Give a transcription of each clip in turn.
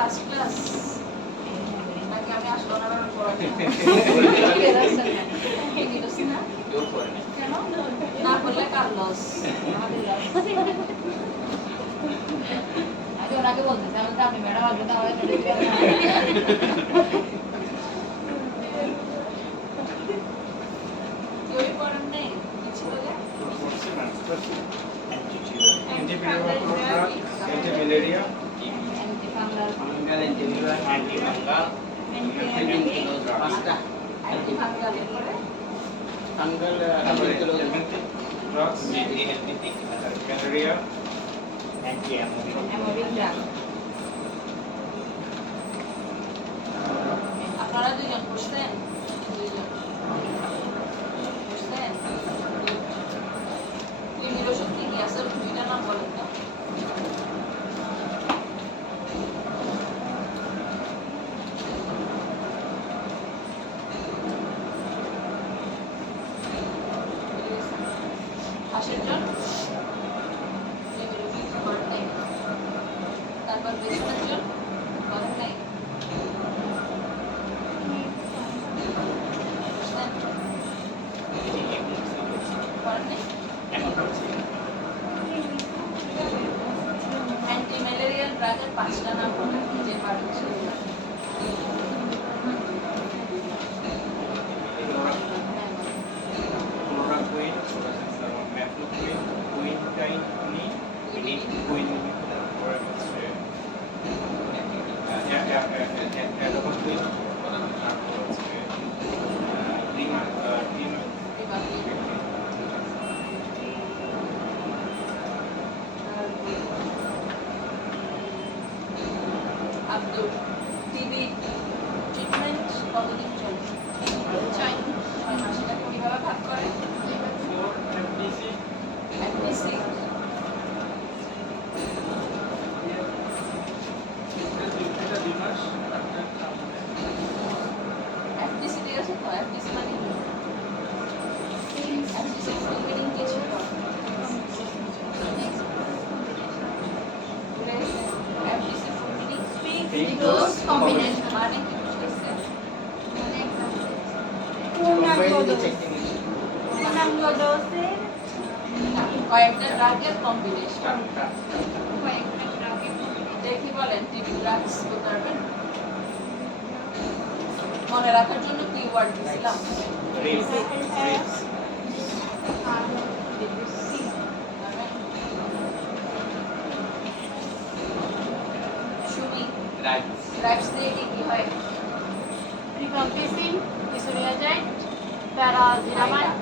Last class নাকি আমি আসলো না আমার পড়াতে কেন না করলে কার লস আমাদের লস আগে ওনাকে বলতেছে আমি তো আপনি ম্যাডাম আগে তো আমাদের কেউই পড়েন নেই কি ছিল যে অ্যান্টিম্যালেরিয়া অ্যান্টিফাঙ্গাল অ্যান্টিফাঙ্গাল এরপরে ম্যালেরিয়া অ্যামোবিক ড্রাগ আপনারা দুইজন বুঝতেন দুইজন বুঝতেন কৃমির ওষুধ কি কি আছে দুইটা নাম বলেন তো হাসির জন তারপর পেছনের জন করেন নাই অ্যান্টি ম্যালেরিয়াল ড্রাগের 5টা নাম বলেন যে পারেন সেগুলো ক্লোরাকুইন ম্যাফ্লোকুইন কুইনটাইন কুইন তারপরে হচ্ছে অ্যাডোকুইন তারপর হচ্ছে আব্দুল টিবি ট্রিটমেন্ট কতদিন চলে 6 মাস এটা কিভাবে ভাগ করে এফডিসি এফডিসি ঠিক আছে তো এফডিসি মানে এফডিসি ফুল মিনিং কি ছিল FDC full meaning Fixed dose combination. মানে কি বুঝতেছে পূর্ণাঙ্গ ডোজের কয়েকটা ড্রাগের কম্বিনেশন কয়েকটা ড্রাগের দেখি বলেন টিবি ড্রাগস বলতে পারবেন মনে রাখার জন্য কি ওয়ার্ড দিছিলাম সুমি রাইটস দিয়ে কি হয় রিফ্লক্সিসিন, ইসোরিয়াজাইড, প্যারাজিনামাইড,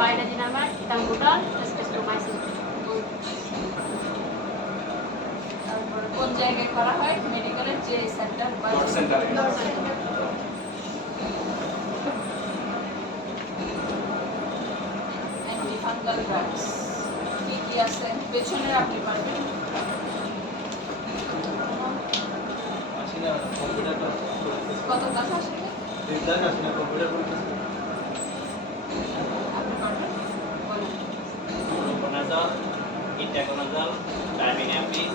পাইরাজিনামাইড, ইথাম্বুটাল, স্পেস্টোমাইসিন। তারপরে কোন জায়গায় করা হয় মেডিকেলের যে সেন্টার বা সেন্টারে অ্যান্টিফাঙ্গাল ড্রাগস কি কি আছে পেছনের আপনি পারবেন কত কথা আসলে আপনি পারবেন বলুন Fluconazole, Itaconazole, Carbamazepine,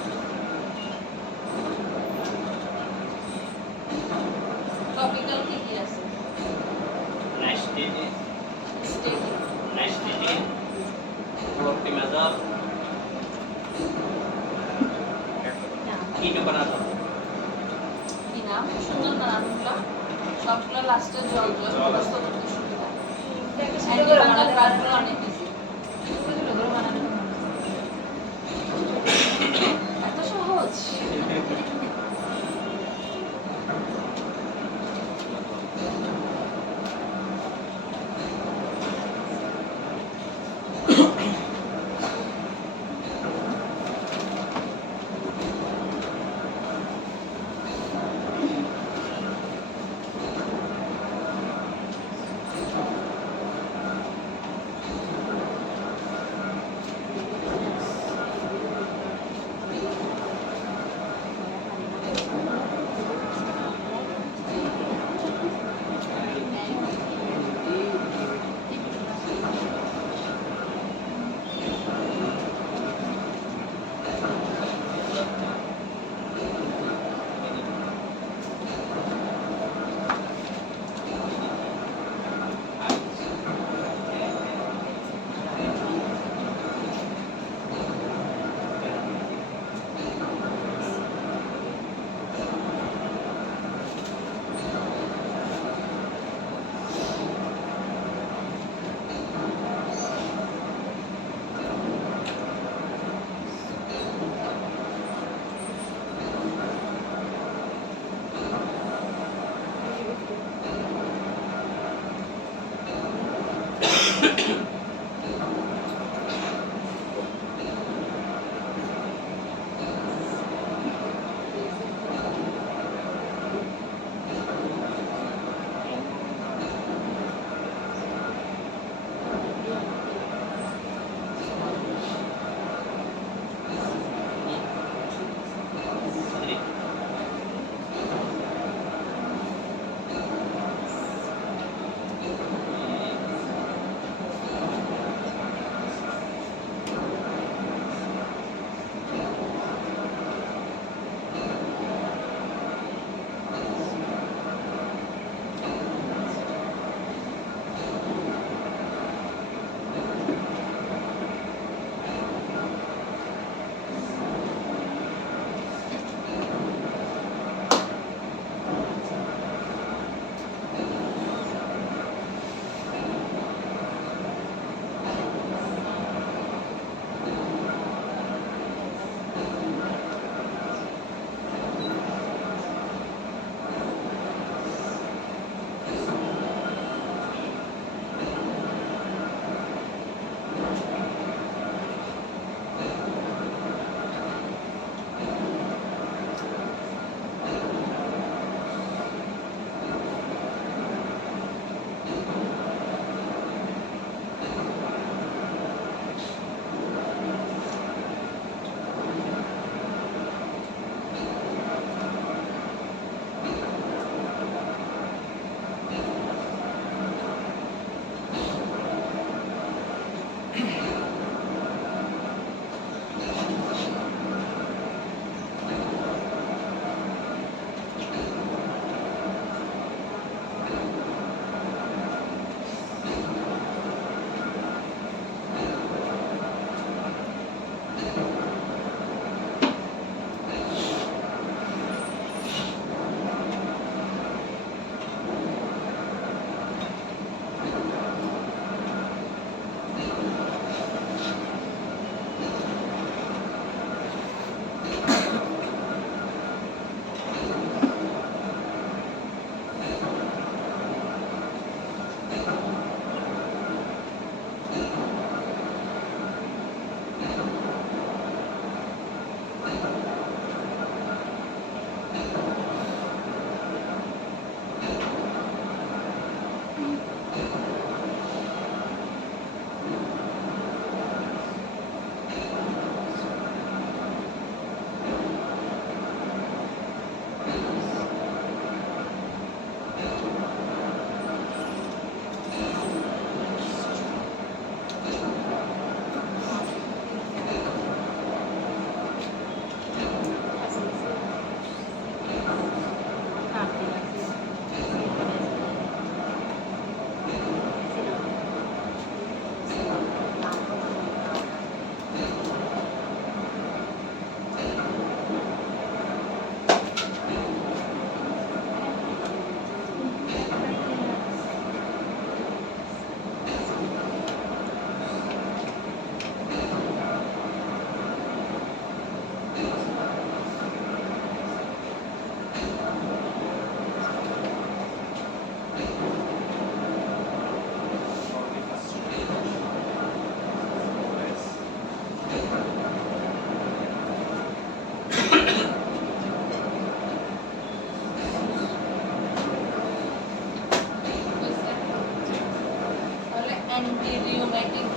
টপিক্যাল কি কি আছে Nystatin, স্টেটিন Clotrimazole, Ketoconazole. কি নাম সুন্দর না নামগুলো সবগুলো লাস্টে জল জল মুখস্থ করতে সুবিধা অ্যান্টিফাঙ্গাল ড্রাগগুলো অনেক ইজি এত সহজ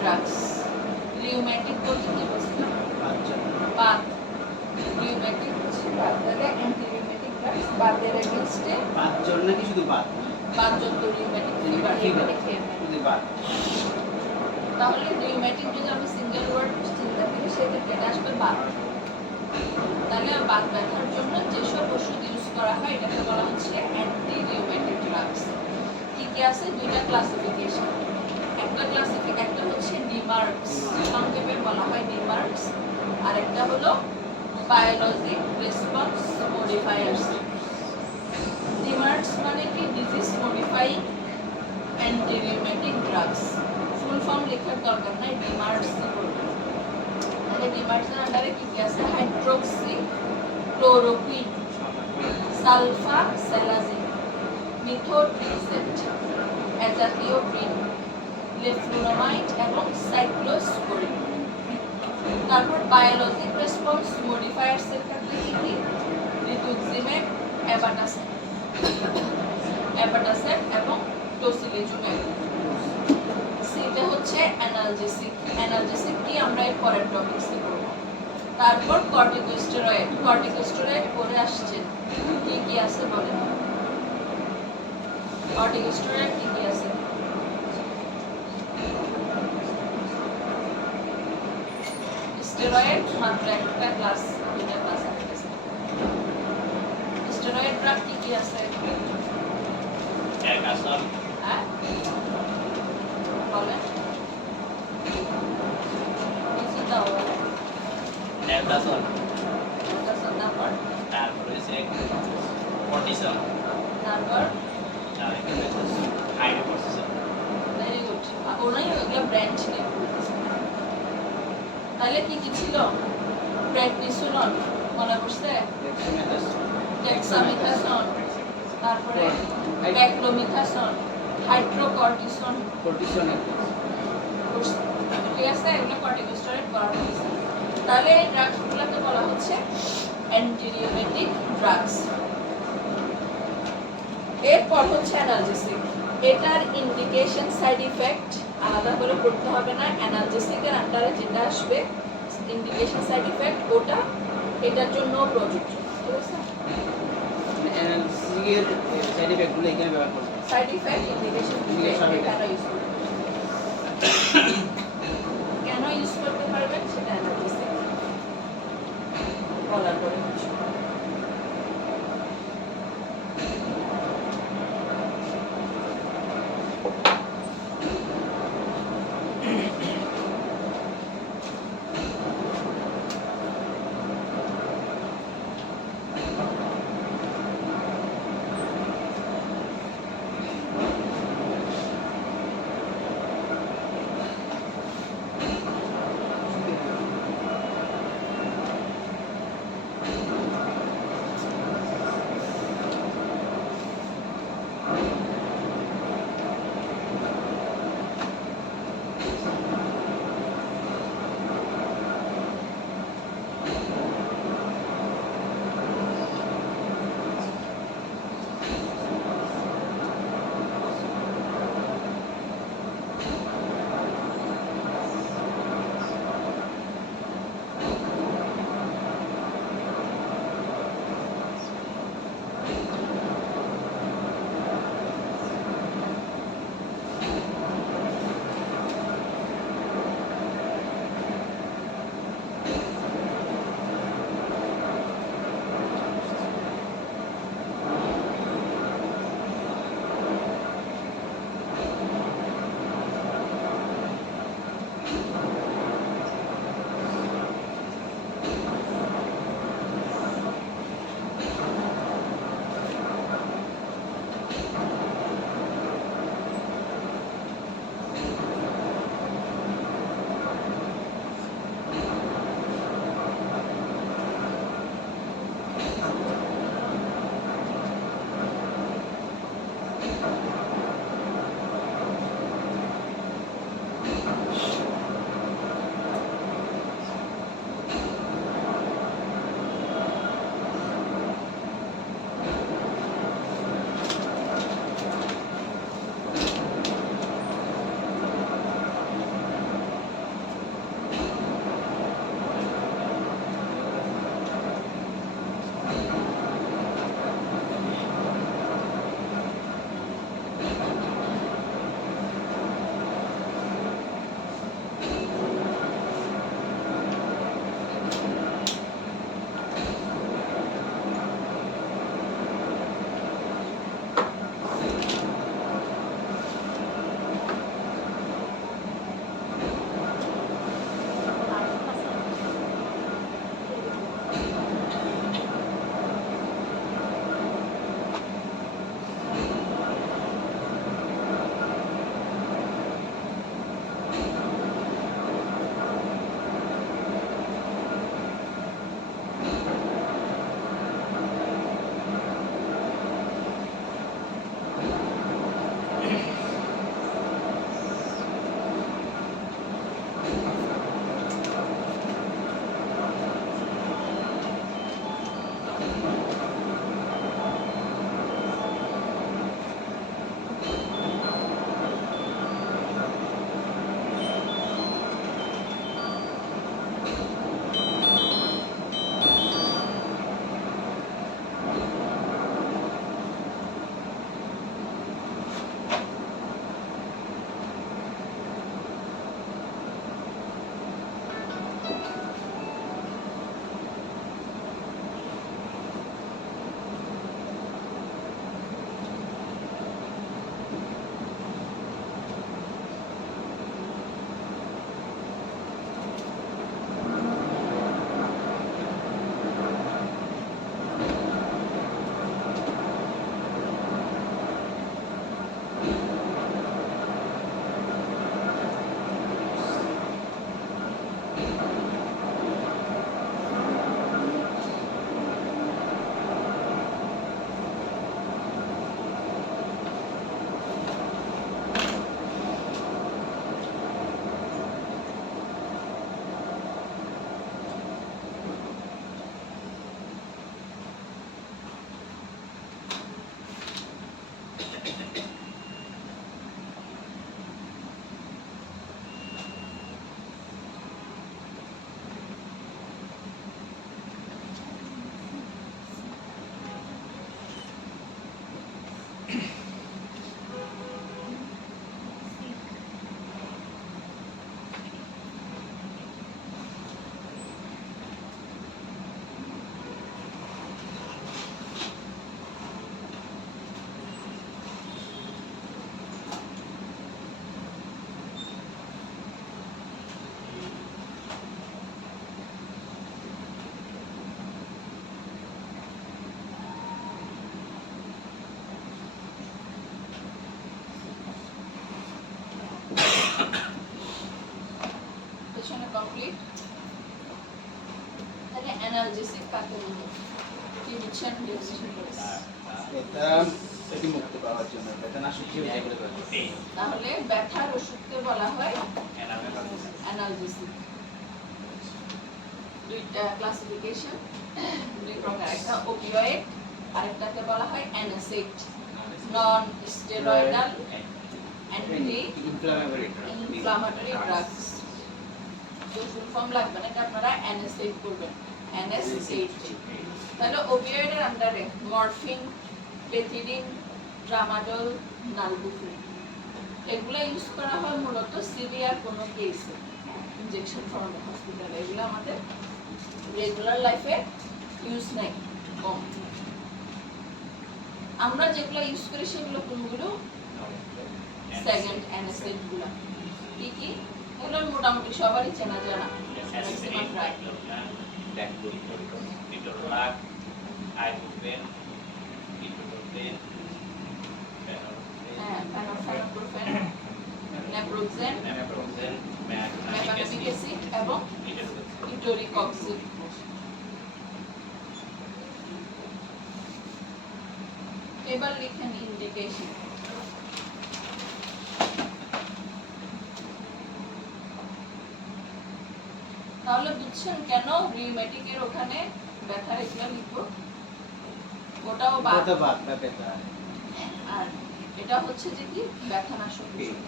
ড্রাগস। রিউম্যাটিক বলতে কি বুঝলাম? বাত। রিউম্যাটিক হচ্ছে বাত, তাহলে অ্যান্টি রিউম্যাটিক ড্রাগস বাতের এগেইনস্টে। পাঁচজন নাকি শুধু বাদ? বাত যত রিউম্যাটিক ফিভার শুধু বাদ। তাহলে রিউম্যাটিক যদি আমি সিঙ্গেল ওয়ার্ড চিন্তা করি সেক্ষেত্রে এটা আসবে বাত। তাহলে বাত ব্যথার জন্য যেসব ওষুধ ইউজ করা হয় এটাকে বলা হচ্ছে অ্যান্টি রিউম্যাটিক ড্রাগস। কি কি আছে? দুইটা ক্লাসিফিকেশন। একটা হচ্ছে ডিমার্কস, সংক্ষেপে বলা হয় ডিমার্কস, আর একটা হলো বায়োলজিক রেসপন্স মডিফায়ার্স। ডিমার্কস মানে কি? Disease modifying anti rheumatic drugs. Full form লেখার দরকার নাই, ডিমার্কস বলবেন। তাহলে ডিমার্কসের আন্ডারে কি কি আছে? হাইড্রোক্সি ক্লোরোকুইন, সালফাসালাজিন, মিথোট্রিক্সেট, অ্যাজাথিওপ্রিন, লেফলুনামাইড এবং সাইক্লোস্পোরিন। তারপর বায়োলজিক রেসপন্স মডিফায়ার্স এর ক্ষেত্রে কি কি? রিতুক্সিমেব, অ্যাবাটাসেট এবং টোসিলিজুমেব। সিটা হচ্ছে অ্যানালজেসিক। অ্যানালজেসিক কি আমরা এর পরের টপিকসে করব। তারপর কর্টিকোস্টেরয়েড। কর্টিকোস্টেরয়েড পরে আসছে, কি কি আছে বলেন? কর্টিকোস্টেরয়েড কি কি আছে? স্টেরয়েড মাত্র একটা ক্লাস, দুইটা ক্লাস আছে। স্টেরয়েড ড্রাগ কি কি আছে? ট্যাগাসল, হ্যাঁ বলেন, কিছু দাও বলেন। ট্যাগাসল, তারপর তারপর হচ্ছে কর্টিসল, তারপর হাইড্রোকর্টিসল। Very good. ওনাই ওগুলো ব্র্যান্ড নেম। তাহলে কি কি ছিল? প্রেডনিসোলন, মনে পড়ছে? ডেক্সামিথাসন, তারপরে ডেক্লোমিথাসন, হাইড্রোকর্টিসন। ঠিক আছে, এগুলো কর্টিকোস্টেরয়েড বলা হয়েছে। তাহলে এই ড্রাগসগুলোকে বলা হচ্ছে অ্যান্টি রিউম্যাটিক ড্রাগস। এরপর হচ্ছে অ্যানালজেসিক। এটার ইন্ডিকেশন, সাইড ইফেক্ট আলাদা করে পড়তে হবে না। অ্যানালজেসিকের আন্ডারে যেটা আসবে ইন্ডিকেশন, সাইড ইফেক্ট, ওটা এটার জন্য প্রযোজ্য। ঠিক আছে, অ্যানালিসিসের সাইড ইফেক্টগুলো এখানে ব্যবহার করব। সাইড ইফেক্ট, ইন্ডিকেশন, কেন ইউজ করতে পারবেন সেটা অ্যানালজেসিক বলার পরে হচ্ছে। কাকে বলবো? কি বুঝছেন ডিউসিটোরিয়াস? এটা থেকে মুক্তি পাওয়ার জন্য এটা না সুখী হয়ে করে দেওয়ার জন্য। পেইন তাহলে ব্যথার ওষুধকে বলা হয় অ্যানালজিসিস অ্যানালজেসিক। দুইটা ক্লাসিফিকেশন, দুই প্রকার, একটা ওপিওয়েড, আরেকটাকে বলা হয় NSAID, non steroidal anti inflammatory inflammatory drugs. তো ফুল ফর্ম লাগবে না, এটা আপনারা অ্যানাসিড করবেন, অ্যানাসিড। তাহলে ওপিওয়েডের আন্ডারে মরফিন, পেথিডিন, ট্রামাডল, নালবুফিন, এগুলো ইউজ করা হয় মূলত সিভিয়ার কোনো কেসে, ইনজেকশন ফর্মে হসপিটালে। এগুলো আমাদের রেগুলার লাইফে ইউজ নাই, কম। আমরা যেগুলো ইউজ করি সেগুলো কোনগুলো? সেকেন্ড অ্যানাসিড গুলো। কি কি? এগুলো মোটামুটি সবারই চেনা জানা, ম্যাক্সিমাম প্রায়। ডিটোলাক, আইবুপ্রোফেন, ইটোটোফেন, হ্যাঁ, ফেনোফেনোপ্রোফেন, নেপ্রোক্সেন, নেপ্রোক্সেন, মেফেনোমিক ম্যাগনেসিক অ্যাসিড এবং অ্যাসিড, ইটোরিকক্সিড। এবার লিখেন ইন্ডিকেশন। তাহলে বুঝছেন কেন রিউমেটিকের ওখানে ব্যথার এগুলো লিখবো? ওটাও বাদ, এটা বাদ না পেতা আর এটা হচ্ছে যে কি ব্যথানাশক ওষুধ।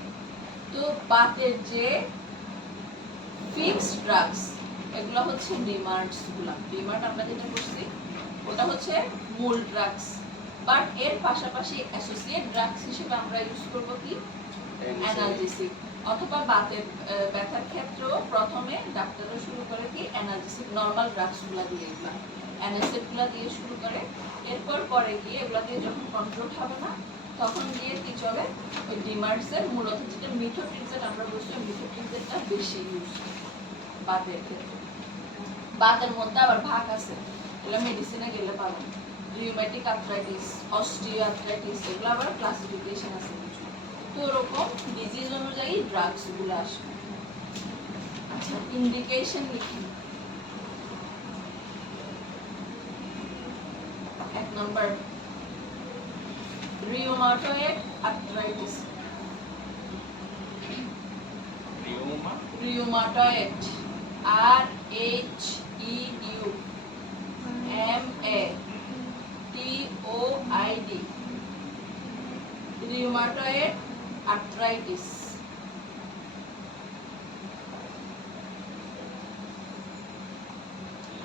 তো বাতের যে ফিক্সড ড্রাগস, এগুলো হচ্ছে ডিমার্টস গুলা। ডিমার্ট আমরা যেটা করছি ওটা হচ্ছে মূল ড্রাগস, বাট এর পাশাপাশি অ্যাসোসিয়েট ড্রাগস হিসেবে আমরা ইউজ করব কি অ্যানালজেসিক, অথবা বাতের ব্যথার ক্ষেত্রেও প্রথমে ডাক্তাররা শুরু করে কি অ্যানালজেসিক নরমাল ড্রাগস গুলা দিয়ে, এগুলা অ্যানাসিড গুলা দিয়ে শুরু করে। এরপর পরে গিয়ে এগুলা দিয়ে যখন কন্ট্রোল হবে না তখন গিয়ে কি চলে ওই ডিমার্টসের মূলত যেটা মিথোট্রিক্সেট আমরা বলছি, মিথোট্রিক্সেটটা বেশি ইউজ বাতের ক্ষেত্রে। বাতের মধ্যে আবার ভাগ আছে, এগুলো মেডিসিনে গেলে পাবেন। রিউমেটিক আর্থ্রাইটিস, অস্টিও আর্থ্রাইটিস, এগুলো আবার ক্লাসিফিকেশন আছে কিছু। তো ওরকম ডিজিজ অনুযায়ী ড্রাগস গুলো আসবে। আচ্ছা, ইন্ডিকেশন লিখি। 1 নম্বর rheumatoid arthritis. রিউমা rheumatoid, RHEUMATOID, rheumatoid arthritis.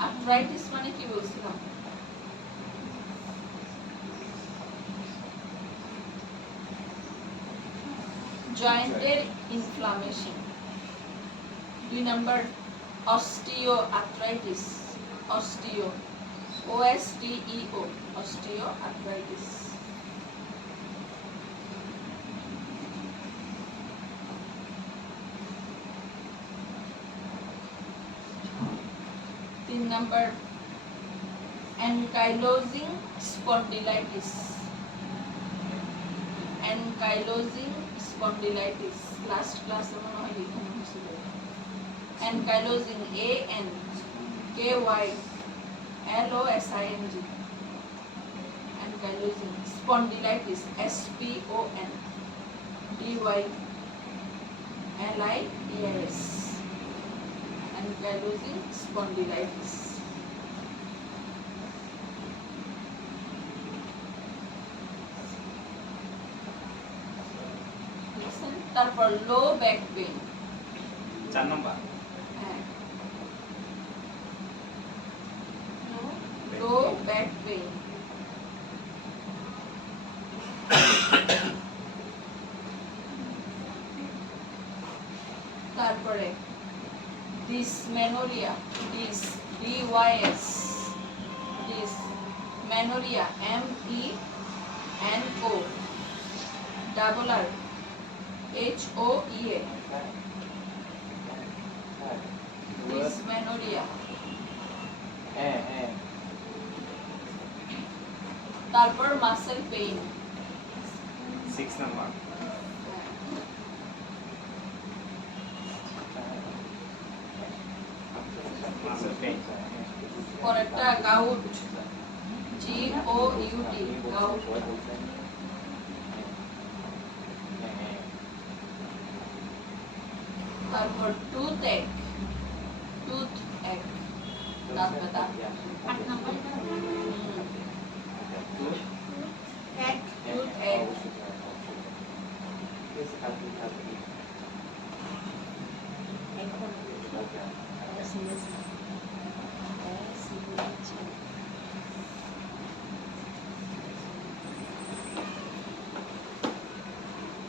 Arthritis মানে কি বলছিলাম? জয়েন্টের inflammation. 2 number osteo arthritis, osteo, OSTEO, osteo arthritis. তিন number ankylosing spondylitis, ankylosing spondylitis. Last ক্লাসে মনে হয় লিখানো হয়েছিল। Ankylosing, ANKYLOSING, ankylosing spondylitis, SPONDYLITIS, ankylosing spondylitis. তারপর লো ব্যাক পেইন। 4 নম্বর হ্যাঁ, লো ব্যাক পেইন। তারপরে dysmenorrhoea, DYS, dysmenorrhoea, MENORRHOEA, dysmenorrhoea. হ্যাঁ হ্যাঁ তারপর মাসেল পেইন। 6 নম্বর মাসেল পেইন। পরেরটা গাউট, জি ও ইউ টি, গাউট। তারপর টুথ এক, টুথ এক, দাঁত ব্যথা। 8 নম্বর এক টুথ এক,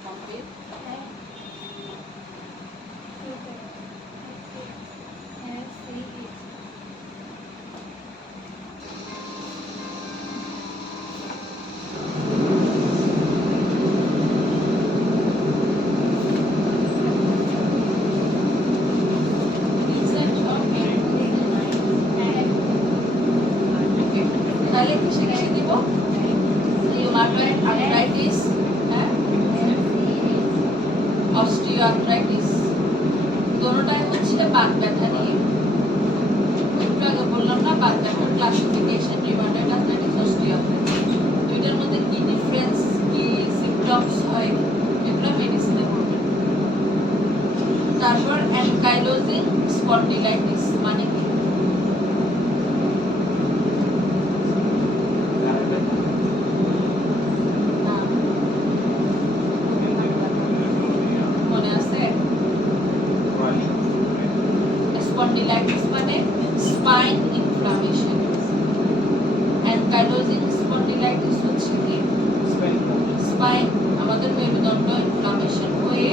কমপ্লিট। তাহলে কিসে কিসে দিব? রিউমাটয়েড আর্থ্রাইটিস, হ্যাঁ, অস্টিওআর্থ্রাইটিস, দুটোটাই হচ্ছে বাত ব্যথা নিয়ে। একটু আগে বললাম না বাত ব্যথার ক্লাসিফিকেশন, রিউমাটয়েড আর্থ্রাইটিস, অস্টিওআর্থ্রাইটিস, দুইটার মধ্যে কি ডিফারেন্স, কি সিম্পটমস হয়, এগুলো মেডিসিনে পড়বেন। তারপর অ্যানকাইলোজিং স্পন্ডিলাইটিস মানে কি? না, মনে আছে? স্পন্ডিলাইটিস মানে স্পাইন ইনফ্লামেশন, অ্যানকাইলোজিং স্পন্ডিলাইটিস হচ্ছে কি স্পাইন, আমাদের মেরুদণ্ড ইনফ্লামেশন হয়ে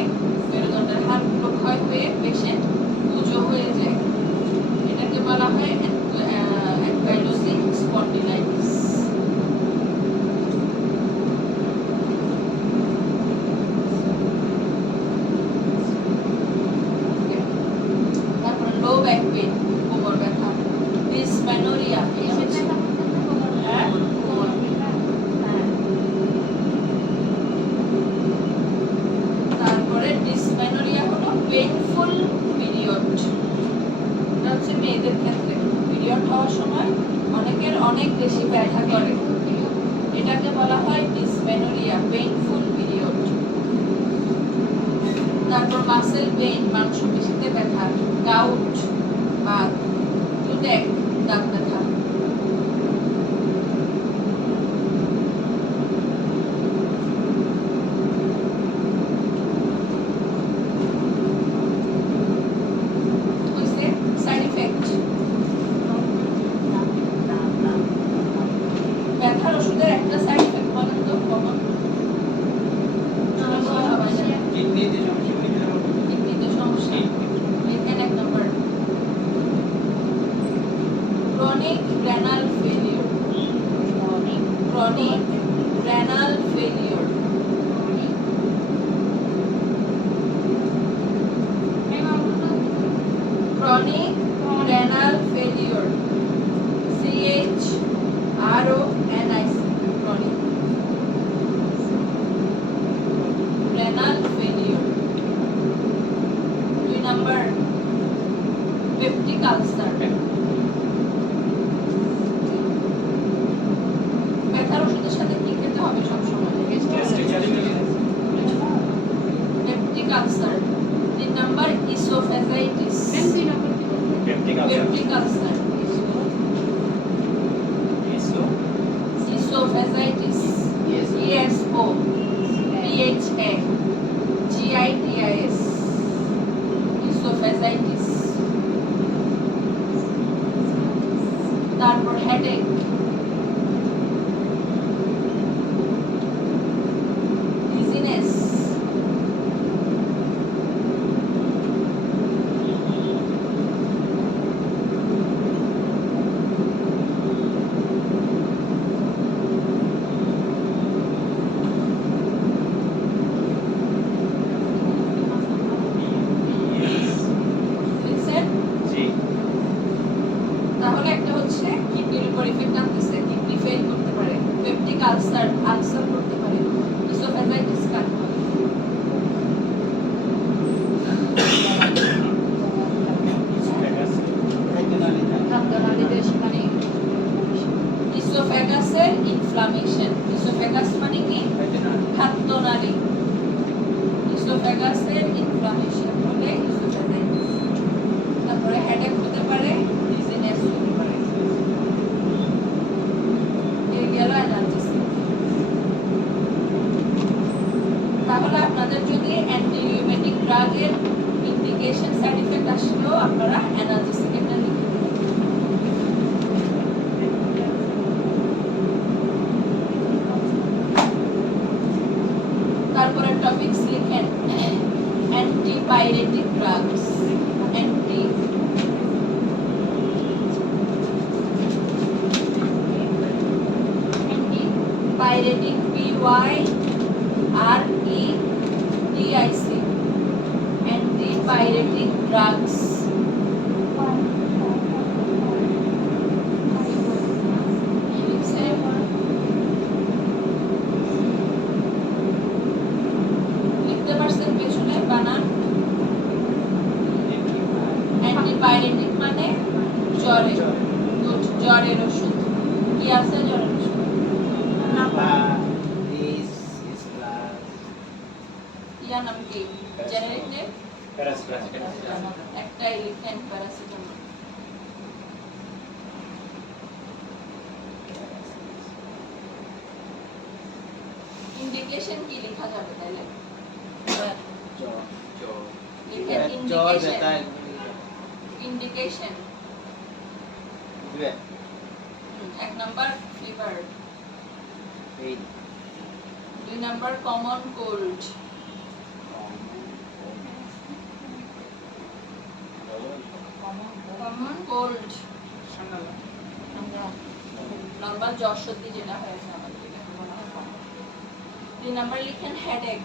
মেরুদণ্ডের হাড়গুলো ক্ষয় হয়ে পেশেন্ট পুজো হয়ে যায়, এটাকে বলা হয় অ্যানকাইলোজিং স্পন্ডিলাইটিস। তারপর লো ব্যাক পেন, কোমর ব্যথা, ডিসমেনোরিয়া, এটা হচ্ছে হ্যাঁ কোমর, হ্যাঁ। তারপরে ডিসমেনোরিয়া হলো পেইনফুল পিরিয়ড, এটা হচ্ছে মেয়েদের ক্ষেত্রে পিরিয়ড হওয়ার সময় অনেকের অনেক বেশি ব্যথা করে, এটাকে বলা হয় ডিসমেনোরিয়া, পেইনফুল পিরিয়ড। তারপর মাসেল পেইন, মাংসপেশিতে ব্যথা, গাউট বা টুথেক, দাঁত ব্যথা। হইছে সাইড ইফেক্ট, ব্যথার ওষুধের একটা সাইড ইফেক্ট বলেন তো কমন? সবাই জানে কিডনিতে সমস্যা কিডনিতে সমস্যা, লিখেন 1 number chronic renal failure, chronic renal failure, chronic renal failure, CHRONIC, chronic renal failure. 2 number peptic ulcer, ব্যথার ওষুধের সাথে কি খেতে হবে সবসময়? Peptic ulcer. 3 number oesophagitis, peptic ulcer, oesophagitis, ESO PHA GITIS, oesophagitis. তারপর হেডেক, ডিজিনেস, লিখছেন? তাহলে একটা হচ্ছে কিডনির উপর ইফেক্ট আনতেছে, কিডনি ফেল করতে পারে, পেপটিক আলসার, আলসার করতে পারে, ইসোফেজাইটিস কাটতে পারে। খাদ্যনালীতে খাদ্যনালীতে সেখানে ইসোফেগাসের ইনফ্লামেশন। ইসোফেগাস মানে কি? খাদ্যনালী। ইসোফেগাসের ইনফ্লামেশন হলে ইসোফেগাইটিস। তারপরে হেডেক হতে পারে, ডিজিনেস হতে পারে। এই গেল অ্যানালজেসিক। তাহলে আপনাদের যদি অ্যান্টিরিউমেটিক ড্রাগের ইন্ডিকেশন সাইড ইফেক্ট আসলেও আপনারা অ্যানালজেসিক এটা লিখে দেবেন। তারপরে টপিকস লিখেন antipyretic drugs. Antipyretic PYRETIC antipyretic drugs. লিখতে পারছেন পেছনে বানান? অ্যান্টিপাইরেটিক মানে জ্বরে। গুড, জ্বরের ওষুধ। কি আছে জ্বরের ওষুধ? ইয়ার নাম কি? জেনারিক নেম একটাই লিখেন, প্যারাসিটামল। ইন্ডিকেশন কি লেখা যাবে তাহলে? লিখেন ইন্ডিকেশন। ইন্ডিকেশন এক number fever, 2 number common cold, common cold normal জ্বর সর্দি যেটা হয়েছে আমাদের এটাকে বলা হয় common। 3 নাম্বার লিখেন হেডেক।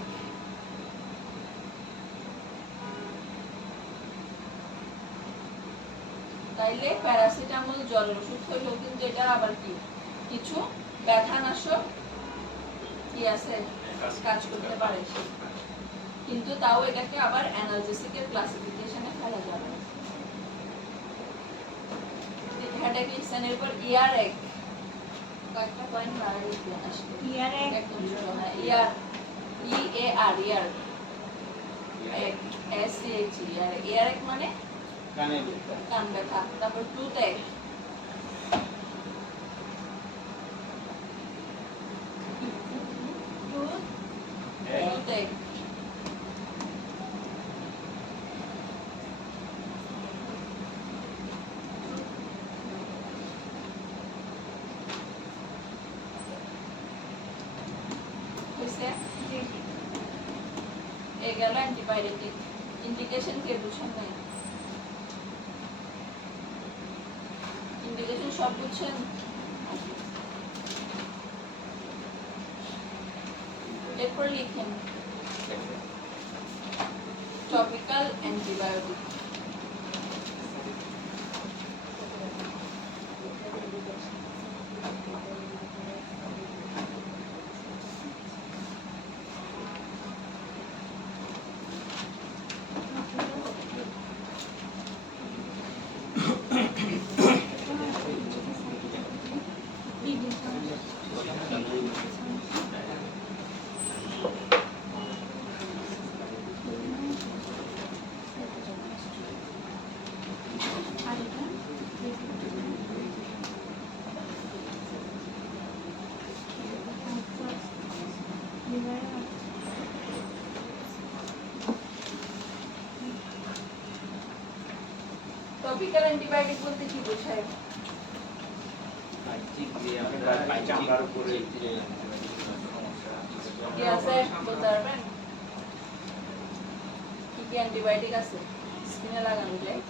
তাইলে প্যারাসিটামল জ্বরের ওষুধ হইলেও কিন্তু এটা আবার কি কিছু ব্যথানাশক কি আছে কাজ করতে পারে, কিন্তু তাও এটাকে আবার অ্যানালজেসিকের ক্লাসিফিকেশনে ফেলা যাবে। হেডেক লিখছেন, এরপর ইয়ারেক কয়েকটা পয়েন্ট বাড়া লিখবেন আসলে। ইয়ারেক একদম ছোট, হ্যাঁ ইয়ার, EAR ইয়ার, SCH ইয়ারেক মানে কান ব্যথা। তারপর টুথেক, টুথেক হইছে। এই গেল অ্যান্টিবায়োটিক। ইন্ডিকেশন কে বুঝছেন নাই? ইন্ডিকেশন সব বুঝছেন? এরপর লিখেন টপিক্যাল অ্যান্টিবায়োটিক। টপিক্যাল অ্যান্টিবায়োটিক বলতে কি বোঝায়? চামড়ার উপরে কি আছে বলতে পারবেন? কি কি অ্যান্টিবায়োটিক আছে স্কিনে লাগানো যায়?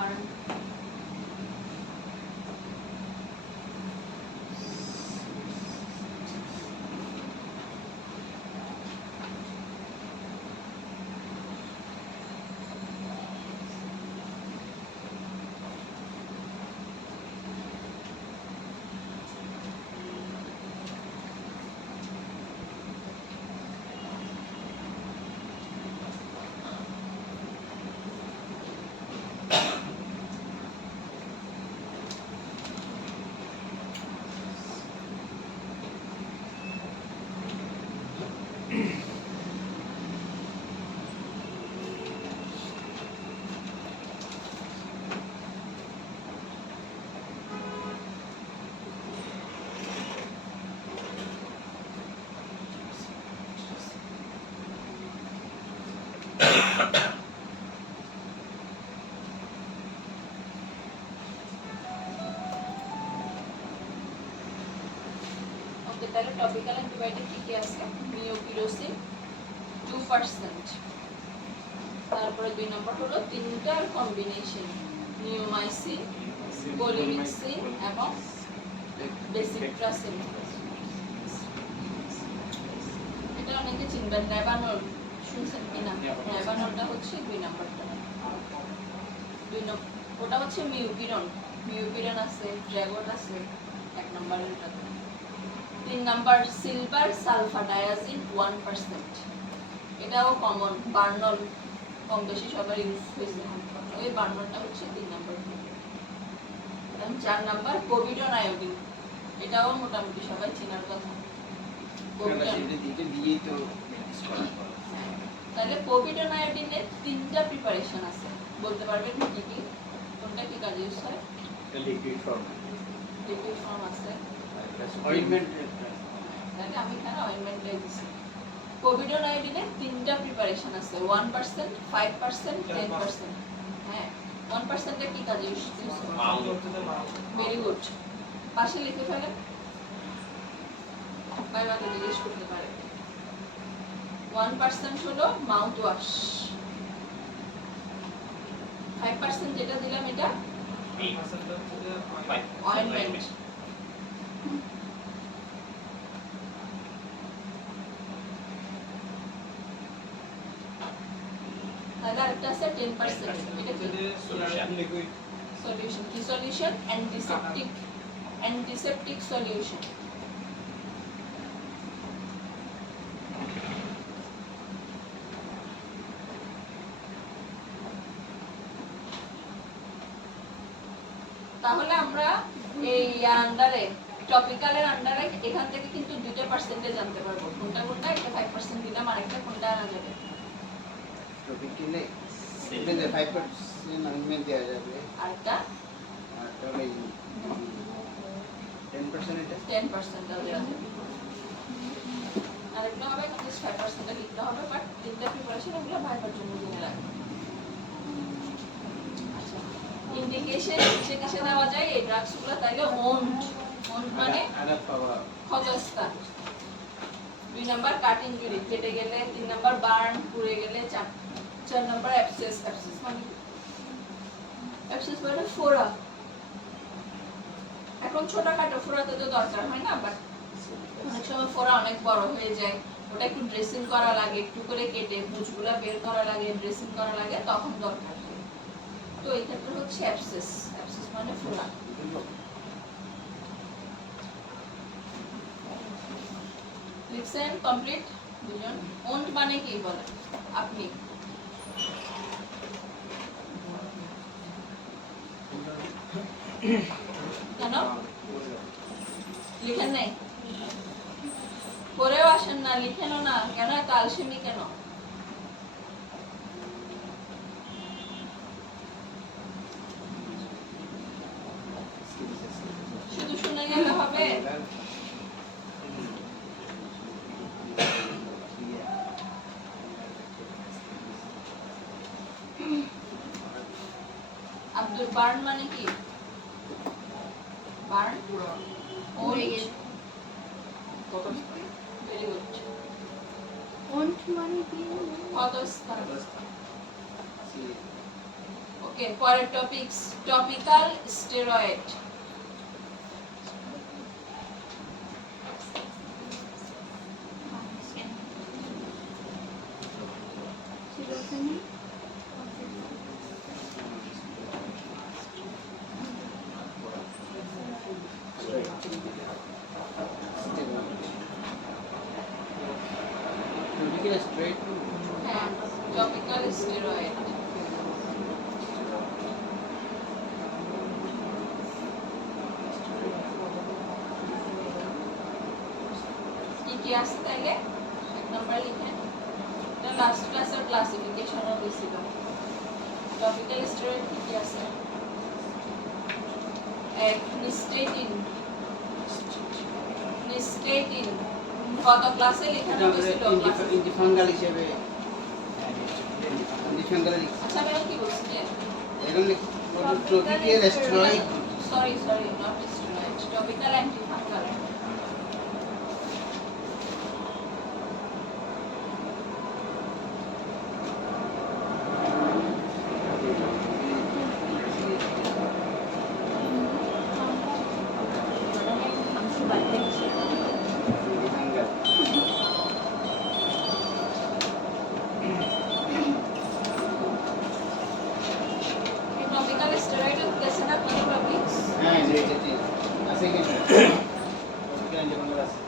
বার্ন তাহলে টপিক্যাল অ্যান্টিবায়োটিক কি কি আছে মিওপিরোসিন 2%, তারপরে 2 নম্বর হলো তিনটার কম্বিনেশন নিওমাইসিন, কোলিনিক্সিন এবং বেসিট্রাসিন। এটা অনেকে চিনবেন, রেভানল শুনছেন কিনা? রেভানলটা হচ্ছে 2 নম্বরটা। ওটা হচ্ছে মিউপিরন, মিউপিরন আছে, ড্রাগট আছে 1 নম্বরেরটাতে। 3 নাম্বার সিলভার সালফাডায়াজিন 1%, এটাও কমন, বার্নল কম বেশি সবার ইউজ হয়েছে, ওই বার্নলটা হচ্ছে 3 নাম্বার। 4 নাম্বার কোভিডন আয়োডিন, এটাও মোটামুটি সবাই চেনার কথা। তাহলে কোভিডন আয়োডিনের 3টা প্রিপারেশন আছে, বলতে পারবেন কি কি, কোনটা কি কাজে ইউজ হয়? লিকুইড ফর্ম, লিকুইড ফর্ম আছে, অয়েন্টমেন্ট। তাহলে আমি এখানে অয়েন্টমেন্টটাই দিছি। কোভিডন আয়োডিনের 3টা প্রিপারেশন আছে, 1%, 5%, 10%। হ্যাঁ, 1% এর কি কাজে ইউজ হয়? ভেরি গুড, পাশে লিখে ফেলেন, বাইবাতে জিজ্ঞেস করতে পারে। 1% হলো মাউথ ওয়াশ, 5% যেটা দিলাম এটা অয়েন্টমেন্ট। তাহলে আরেকটা আছে 10%, এটা কি সলিউশন? কি সলিউশন? Antiseptic solution. তাহলে আমরা এই আন্ডারে টপিক্যালের আন্ডারে এখান থেকে কিন্তু 2টা পার্সেন্টেজ জানতে পারবো, কোনটা কোনটা। একটা 5% দিলাম, আরেকটা কোনটা আনা যাবে? টপিক্যালে এখানে 5% অয়েন্টমেন্ট দেওয়া যাবে, আরেকটা আর তবে 10% এটা 10% দেওয়া যাবে, আরেকটা হবে জাস্ট 5% লিখতে হবে, বাট 3টা প্রিপারেশন ওগুলো ভাইবার জন্য জেনে রাখবেন। আচ্ছা, ইন্ডিকেশন কিসে দেওয়া যায় এই ড্রাগসগুলো? তাইলে ওন্ড মানে আঘাত পাওয়া, ক্ষতস্থান। 2 নাম্বার কাট ইনজুরি, কেটে গেলে। 3 নাম্বার বার্ন, পুড়ে গেলে। 4 নাম্বার অ্যাবসেস, অ্যাবসেস মানে অ্যাবসেস মানে ফোড়া। এখন ছোটখাটো ফোড়াতে তো দরকার হয় না, বাট অনেক সময় ফোড়া অনেক বড় হয়ে যায়, ওটা একটু ড্রেসিং করা লাগে, একটু করে কেটে পুঁজগুলা বের করা লাগে, ড্রেসিং করা লাগে, তখন দরকার হয়। তো এই ক্ষেত্রে হচ্ছে অ্যাবসেস, অ্যাবসেস মানে ফোড়া। লিসেন কমপ্লিট দুজন। ওন্ড মানে কি বলেন আপনি? কেন লিখেন নাই? পরেও আসেন না, লিখেনও না কেন? এত আলসেমি কেন? শুধু শুনে গেলে হবে? আব্দুল বার্ন মানে কি? Burn very good. ওন্ট মানে কি? ক্ষতস্থান। ওকে, ওকে, পরের topics topical steroid. Straight to হ্যাঁ, টপিক্যাল স্টেরয়েড। কি কি আছে তাইলে এক নাম্বার লিখেন। এটা লাস্ট ক্লাসের ক্লাসিফিকেশনও দিছিল। টপিক্যাল স্টেরয়েড কি কি আছে? এক নিস্টেটিন। নিস্টেটিন কত ক্লাসে লেখানো হয়েছিল? ইন্ডিফাঙ্গাল হিসেবে ইন্ডিফাঙ্গাল আচ্ছা আমি কি বলছি যে এরকম topical steroid sorry not steroid, topical antifungal. Topical steroid গেছে না কোন টপিকস? হ্যাঁ যেটা আছে কি টপিক্যাল ইন্ডিফাঙ্গাল আছে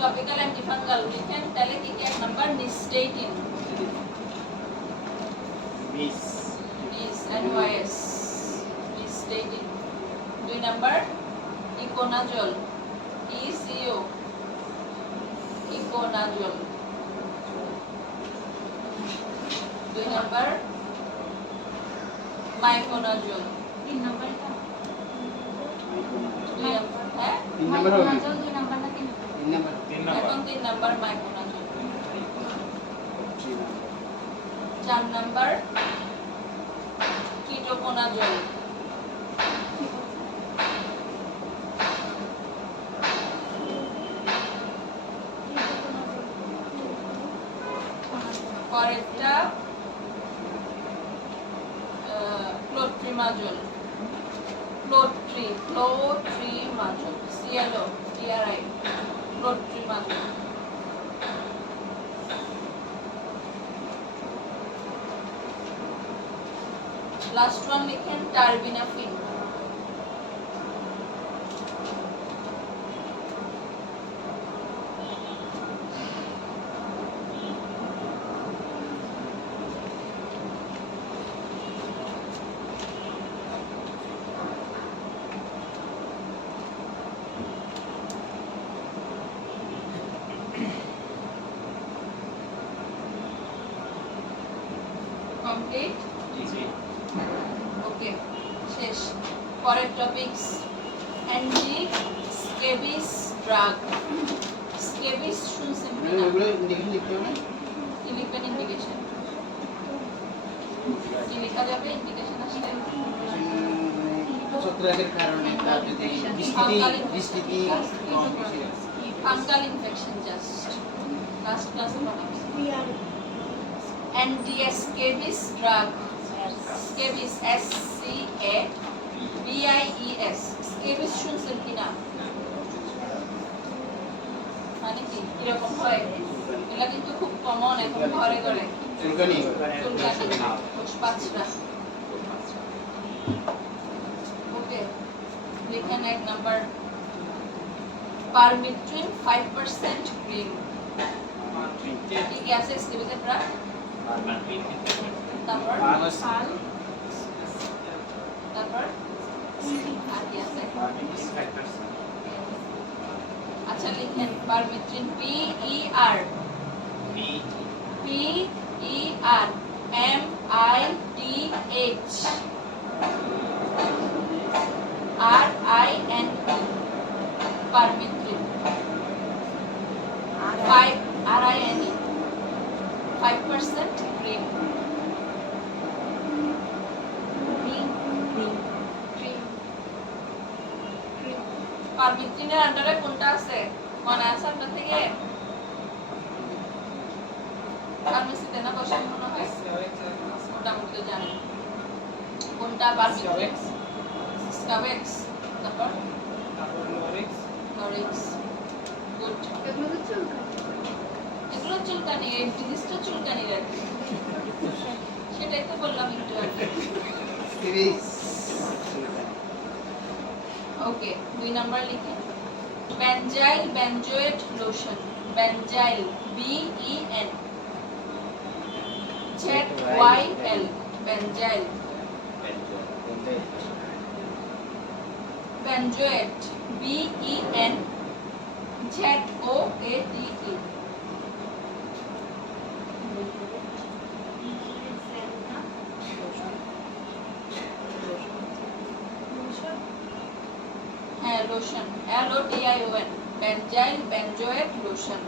টপিক্যাল অ্যান্টিফাঙ্গাল লিখেন তাহলে কি কি? এক নাম্বার নিস্টেটিন, Miss. নিস NYS নিস্টেটিন। দুই নাম্বার ইকোনাজল, ECO ইকোনাজল। দুই নাম্বার মাইকোনাজল। তিন নাম্বারটা দুই নাম্বার হ্যাঁ, তিন নাম্বার হবে মাইক্রোনাজল দুই নাম্বার না তিন তিন নাম্বার এখন তিন নাম্বার মাইকোনাজল। থ্রি নাম্বার চার নাম্বার কিটোকোনাজল। পরেরটা clotrimazole. Clotrimazole CLO TRI clotrimazole. Last one লিখেন টারবিনাফিন। কমপ্লিট? ওকে, শেষ। পরের topics anti scabies drug. Scabies শুনছেন কি না? এগুলো ইন্ডিকেশন লিখতে হবে না কি লিখবেন ইন্ডিকেশন? কি লেখা যাবে ইন্ডিকেশন আসলে? ছত্রাকের কারণে তার যদি বৃষ্টি কম বেশি ফাঙ্গাল ইনফেকশন জাস্ট লাস্ট ক্লাসে পড়াচ্ছি। Anti scabies drug. Scabies SCABIES। Scabies শুনছেন কি না? মানে কি কিরকম হয়? এগুলা কিন্তু খুব কমন এখন ঘরে ঘরে। চুলকানি চুলকানি, ফুসপাছড়া। ওকে, লিখেন এক নাম্বার পারমিট্রিন 5% ক্রিম। কি কি আছে স্কেবিসের ড্রাগ? তারপর পাল তারপর আর কি আছে? আচ্ছা লিখেন পারমিট্রিন PER MIDHRINE পারমিট্রিন 5% ক্রিম। পারমিট্রিনের আন্ডারে কোনটা আছে মনে আছে আপনার থেকে? ফার্মেসিতে না বসে মনে হয় মোটামুটি তো জানেন কোন কোনটা বারবিকুইট স্কাবেক্স তারপর লরিক্স গুড এগুলো চুলকানি এই জিনিসটা চুলকানি রাখে সেটাই তো বললাম একটু আগে ওকে 2 নাম্বার লিখে benzyl benzoate lotion benzyl B E N Z Y L benzyl benzoate B E N Z O A T E হ্যাঁ lotion L O T I O N benzyl benzoate lotion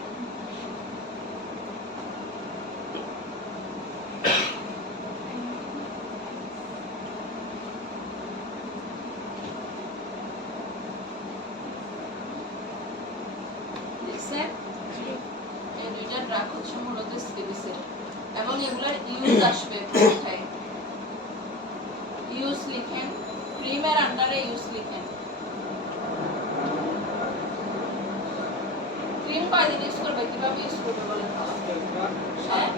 দেখছেন এই দুইটা drug হচ্ছে মূলত স্কিবিসের এবং এগুলোর use আসবে কোথায় ইউজ লিখেন ক্রিমের আন্ডারে ইউজ লিখেন ক্রিম কয়দিন ইউজ করবে কিভাবে ইউজ করবে বলেন তো? হ্যাঁ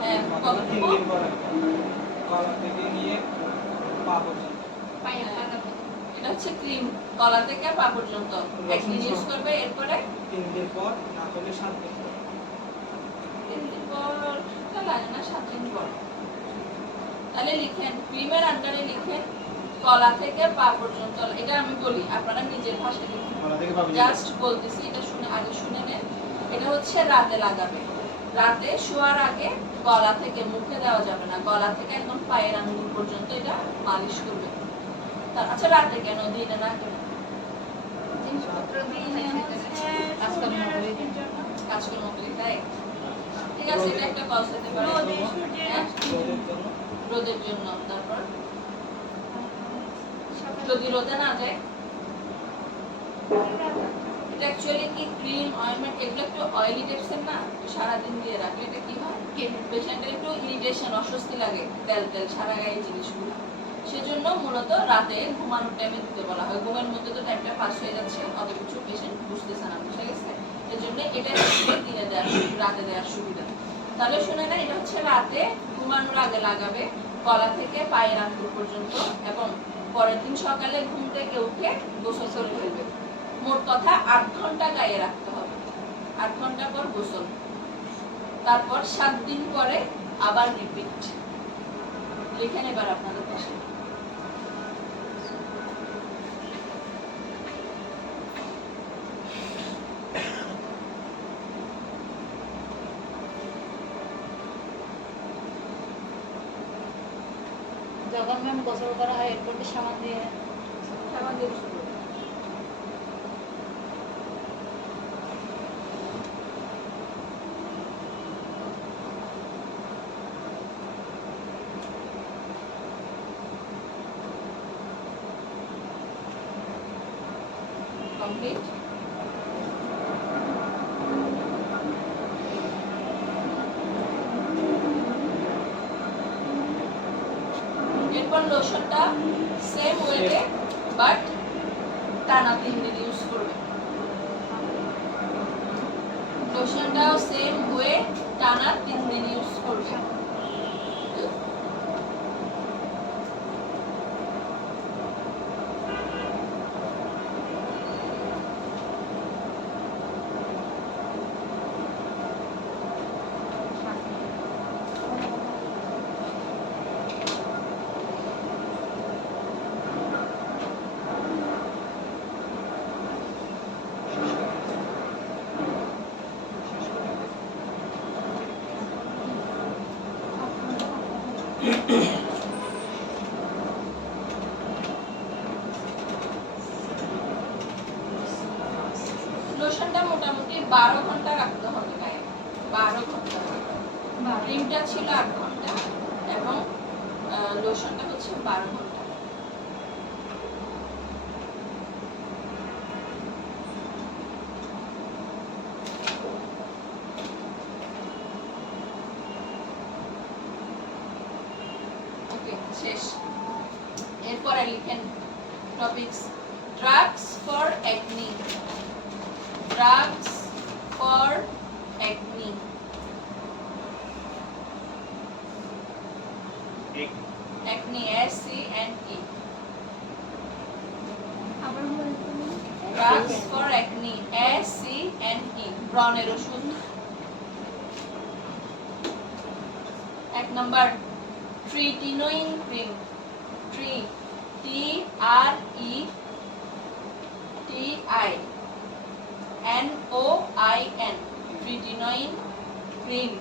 হ্যাঁ কবে এটা হচ্ছে ক্রিম গলা থেকে পা পর্যন্ত একদিন ইউজ করবে এরপরে 3 দিন পর না হলে 7 দিন পর 3 দিন পর তা লাগে না 7 দিন পর তাহলে লিখেন ক্রিমের আন্ডারে লিখেন গলা থেকে পা পর্যন্ত এটা আমি বলি আপনারা নিজের ভাষায় লিখুন জাস্ট বলতেছি এটা শুনে আগে শুনে নেন এটা হচ্ছে রাতে লাগাবে রাতে শোয়ার আগে গলা থেকে মুখে দেওয়া যাবে না গলা থেকে একদম পায়ের আঙ্গুল পর্যন্ত এটা মালিশ করবে আচ্ছা রাতে কেন দিনে না কেন কাজকর্ম করি তাই ঠিক আছে এটা একটা কজ হতে পারে হ্যাঁ? রোদের জন্য তারপর যদি রোদে না যায় এটা অ্যাকচুয়ালি কি ক্রিম অয়েন্টমেন্ট এগুলো একটু অয়েলি টাইপসের না সারাদিন দিয়ে রাখলে এটা কি হয় পেশেন্টের একটু ইরিটেশন অস্বস্তি লাগে তেল তেল সারা গায়ে জিনিসগুলো সেজন্য মূলত রাতে ঘুমানোর টাইমে দিতে বলা হয় ঘুমের মধ্যে তো টাইমটা পাস হয়ে যাচ্ছে অত কিছু পেশেন্ট বুঝতেছে না বুঝে গেছে এজন্য এটা দিনে দেওয়ার রাতে দেওয়ার সুবিধা তাহলে শুনে না এটা হচ্ছে রাতে ঘুমানোর আগে লাগাবে গলা থেকে পায়ের আঙ্গুল পর্যন্ত এবং পরের দিন সকালে ঘুম থেকে উঠে গোসল করে ফেলবে মোট কথা 8 ঘন্টা গায়ে রাখতে হবে 8 ঘন্টা পর গোসল তারপর 7 দিন পরে আবার রিপিট লিখেন এবার আপনাদের পাশে যখন ম্যাম গোসল করা হয় এরপর সাবান দিয়ে সাবান দিয়ে গোসল করবে। কমপ্লিট এরপর লোশনটা সেম ওয়েতে বাট টানা 3 দিন ইউজ করবে লোশনটাও সেম ওয়ে টানা 3 দিন ইউজ করবে লোশনটা মোটামুটি 12 ঘন্টা রাখতে হবে গায়ে 12 ঘন্টা ক্রিমটা ছিল 8 ঘন্টা এবং লোশনটা হচ্ছে 12 ঘন্টা ওকে শেষ। এরপরে লিখেন topics drugs for acne, drugs for acne, acne ACNE, আবার বলতে ড্রাগস ফর অ্যাকনি ACNE, ব্রণের ওষুধ। এক number tretinoin cream, TRETINOIN, tretinoin cream,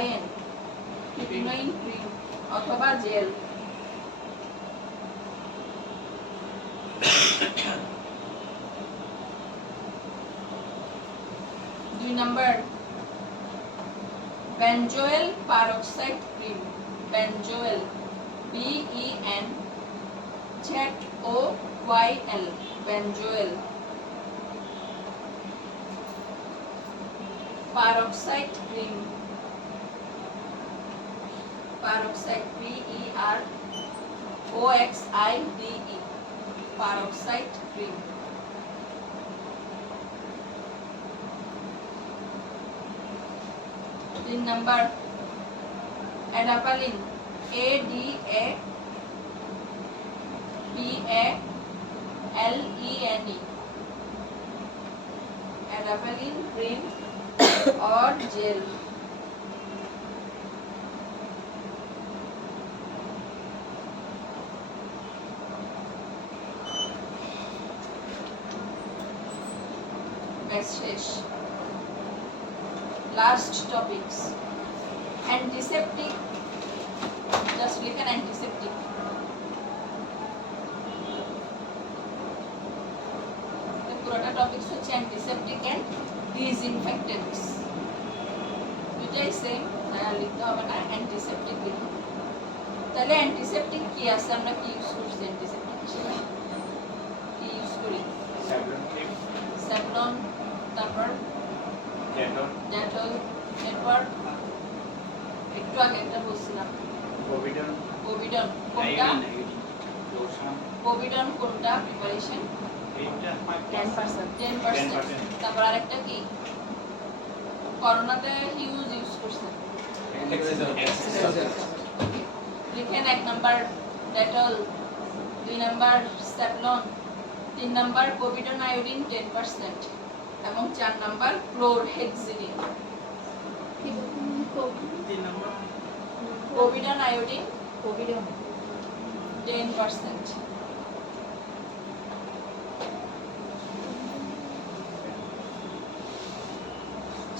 IN, tretinoin cream অথবা জেল। দুই number benzoyl peroxide cream, benzoyl BENZOYL, benzoyl peroxide cream, peroxide PEROXIDE, peroxide cream. তিন number adapalene ADAPALENE, adapalene cream और gel. শেষ। Last topics antiseptic, just লিখেন antiseptic. পুরোটা topics হচ্ছে antiseptic and disinfectants, দুটাই same, লিখতে হবে না, অ্যান্টিসেপটিক লিখুন। তাহলে অ্যান্টিসেপটিক কি আছে, আমরা কি ইউজ করছি অ্যান্টিসেপটিক হিসেবে, কি ইউজ করি? স্যাভলন, তারপর ডেটল, এরপর একটু আগে একটা বলছিলাম কোভিডন, কোনটা কোভিডন, কোনটা প্রিপারেশন 10%, তারপর আরেকটা কি করোনাতে হিউজ ইউজ করছে, লিখেন এক নাম্বার ডেটল, দুই নাম্বার স্যাভলন, তিন নাম্বার কোভিডন আয়োডিন 10% এবং চার নাম্বার ক্লোরহেক্সিডিন। কোভিডন আয়োডিন 10%,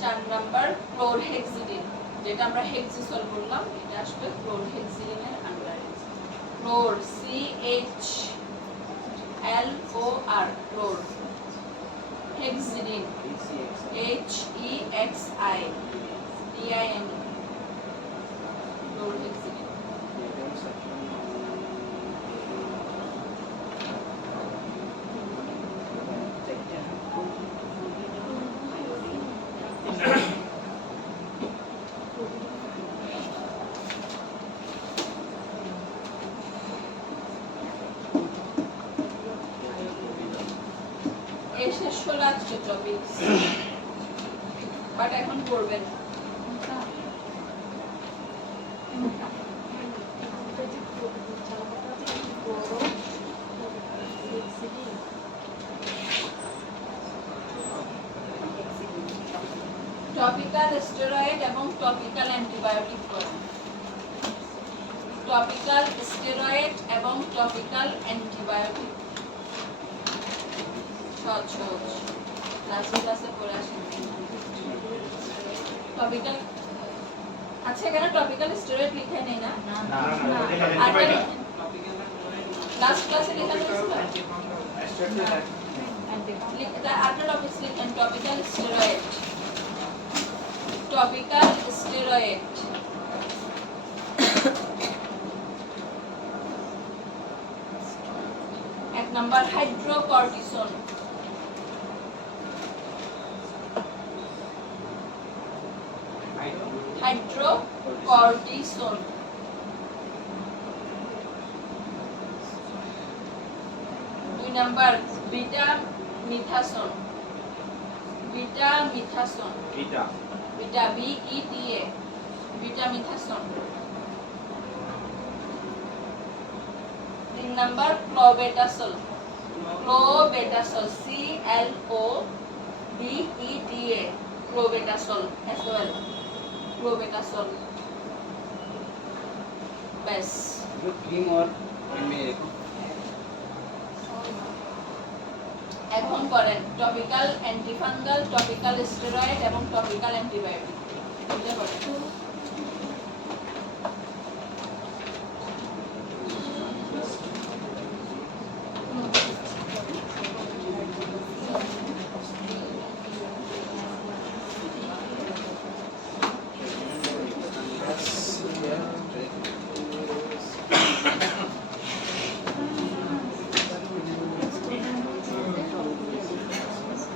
চার নাম্বার ক্লোরহেক্সিডিন, যেটা আমরা হেক্সিসল বললাম, এটা আসবে ক্লোরহেক্সিডিনের আন্ডারে। ক্লোর CHLOR, ক্লোর, হেক্সিডিন HEXIDIN, ক্লোরহেক্সিডিন। এই শেষ হলো আজকে টপিকস, বাট এখন করবেন টপিক্যাল স্টেরয়েড এবং টপিক্যাল অ্যান্টিবায়োটিক করেন, টপিক্যাল স্টেরয়েড এবং টপিক্যাল অ্যান্টিবায়োটিক সহজ সহজ ক্লাসে পড়ে আসেন। টপিক্যাল, আচ্ছা এখানে টপিক্যাল স্টেরয়েড লিখে নেই না, লাস্ট ক্লাসে লেখা হয়েছিল, আরেকটা টপিকস লিখেন টপিক্যাল স্টেরয়েড, টপিক্যাল স্টেরয়েড। এক number hydrocortisone, hydrocortisone number betamethasone. Betamethasone, এটা beta BETA, betamethasone. 3 number clobetasol. Clobetasol, CLOBETA, clobetasol SOL, clobetasol. ব্যাস। जो क्रीम और में এখন করেন টপিক্যাল অ্যান্টিফাঙ্গাল, টপিক্যাল স্টেরয়েড এবং টপিক্যাল অ্যান্টিবায়োটিক। এটা করেন।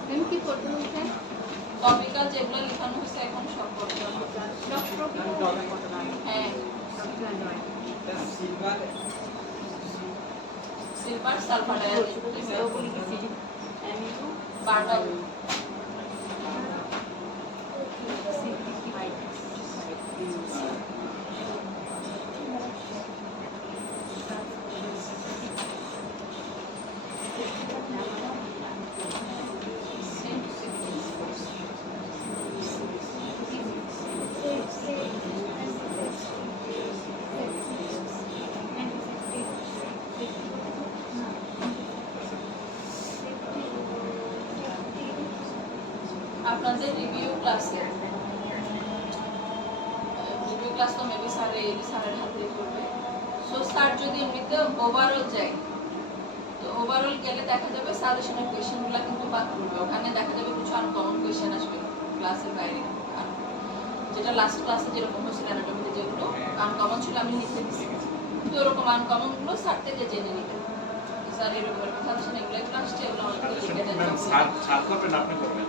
তুমি কি করতে হচ্ছে? টপিক্যাল যেগুলো লেখানো হয়েছে এখন সব করতে হবে। হ্যাঁ, সিলভার সিলভার সালফার বার্ডাল। আপনাদের রিভিউ ক্লাসে রিভিউ ক্লাস তো মেবি স্যারের হাতে করবে। সো স্যার যদি এমনিতে ওভারঅল যায়, তো ওভারঅল গেলে দেখা যাবে সাজেশনের কোয়েশ্চেনগুলো কিন্তু বাদ করবে। ওখানে দেখা যাবে কিছু আনকমন কোয়েশ্চেন আসবে ক্লাসের বাইরে। আর যেটা লাস্ট ক্লাসে যেরকম হয়েছিল অ্যানাটমিতে যেগুলো আনকমন ছিল আমি লিখে দিচ্ছি, তো ওরকম আনকমনগুলো স্যার থেকে জেনে নেবেন। স্যার এরকম সাজেশন এগুলো আসছে, এগুলো আমাদের লিখে দেন। সাত করবেন আপনি করবেন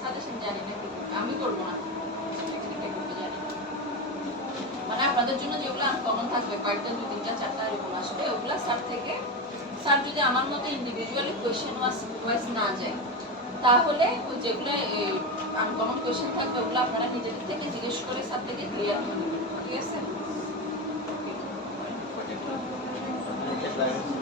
সাজেশন জানি না, আমি করবো না, এটা করতে জানি না। মানে আপনাদের জন্য যেগুলো আনকমন থাকবে কয়েকটা 2, 3, 4টা এরকম আসবে, ওগুলো স্যার থেকে, স্যার যদি আমার মতো ইন্ডিভিজুয়ালি কোয়েশ্চেন ওয়াইজ না যায়, তাহলে ওই যেগুলো আনকমন কোয়েশ্চেন থাকবে ওগুলো আপনারা নিজেদের থেকে জিজ্ঞেস করে স্যার থেকে ক্লিয়ার করে নেবেন। ঠিক আছে? Deadline